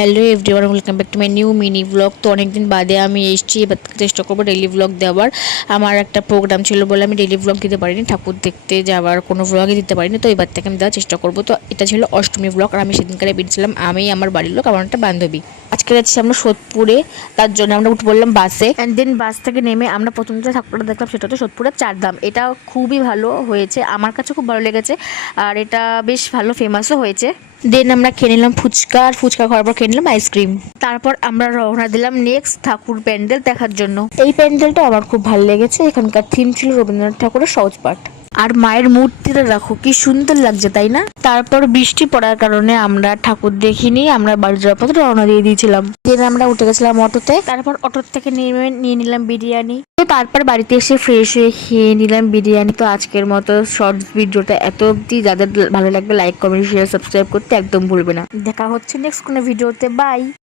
Hello everyone, welcome back to my new mini blog. তো অনেকদিন বাদে আমি এসেছি, এবার চেষ্টা করবো ডেইলি ব্লগ দেওয়ার। আমার একটা প্রোগ্রাম ছিল বলে আমি ডেইলি ব্লগ দিতে পারিনি, ঠাকুর দেখতে যাওয়ার কোনো ব্লগই দিতে পারিনি। তো এবার থেকে আমি দেওয়ার চেষ্টা করবো। তো এটা ছিল অষ্টমী ব্লগ, আর আমি সেদিনকারে বেরিয়েছিলাম, আমি আমার বাড়ির লোক, আমার একটা বান্ধবী। আজকে যাচ্ছি আমরা সোদপুরে, তার জন্য আমরা উঠে পড়লাম বাসে। অ্যান্ড দেন বাস থেকে নেমে আমরা প্রথম যে ঠাকুরটা দেখলাম সেটা হচ্ছে সোদপুরের চারধাম। এটা খুবই ভালো হয়েছে, আমার কাছে খুব ভালো লেগেছে, আর এটা বেশ ভালো ফেমাসও হয়েছে। দেন আমরা খেয়ে নিলাম ফুচকা, আর ফুচকা খাওয়ার পর খেয়ে নিলাম আইসক্রিম। তারপর আমরা রওনা দিলাম নেক্সট ঠাকুর প্যান্ডেল দেখার জন্য। এই প্যান্ডেলটা আমার খুব ভালো লেগেছে, এখানকার থিম ছিল রবীন্দ্রনাথ ঠাকুরের সহজ পাঠ। আর মায়ের মূর্তিটা রাখো, কি সুন্দর লাগছে তাই না। তারপর বৃষ্টি পড়ার কারণে আমরা ঠাকুর দেখিনি, আমরা বাড়ি যাওয়ার পথে রওনা দিয়ে দিয়েছিলাম। দেন আমরা উঠে গেছিলাম অটোতে, তারপর অটো থেকে নেমে নিয়ে নিলাম বিরিয়ানি। তো তারপর বাড়িতে এসে ফ্রেশ হয়ে খেয়ে নিলাম বিরিয়ানি। তো আজকের মতো শর্টস ভিডিওটা এত অবধি। যাদের ভালো লাগবে লাইক কমেন্ট শেয়ার সাবস্ক্রাইব করতে একদম ভুলবে না। দেখা হচ্ছে নেক্সট কোনো ভিডিওতে, বাই।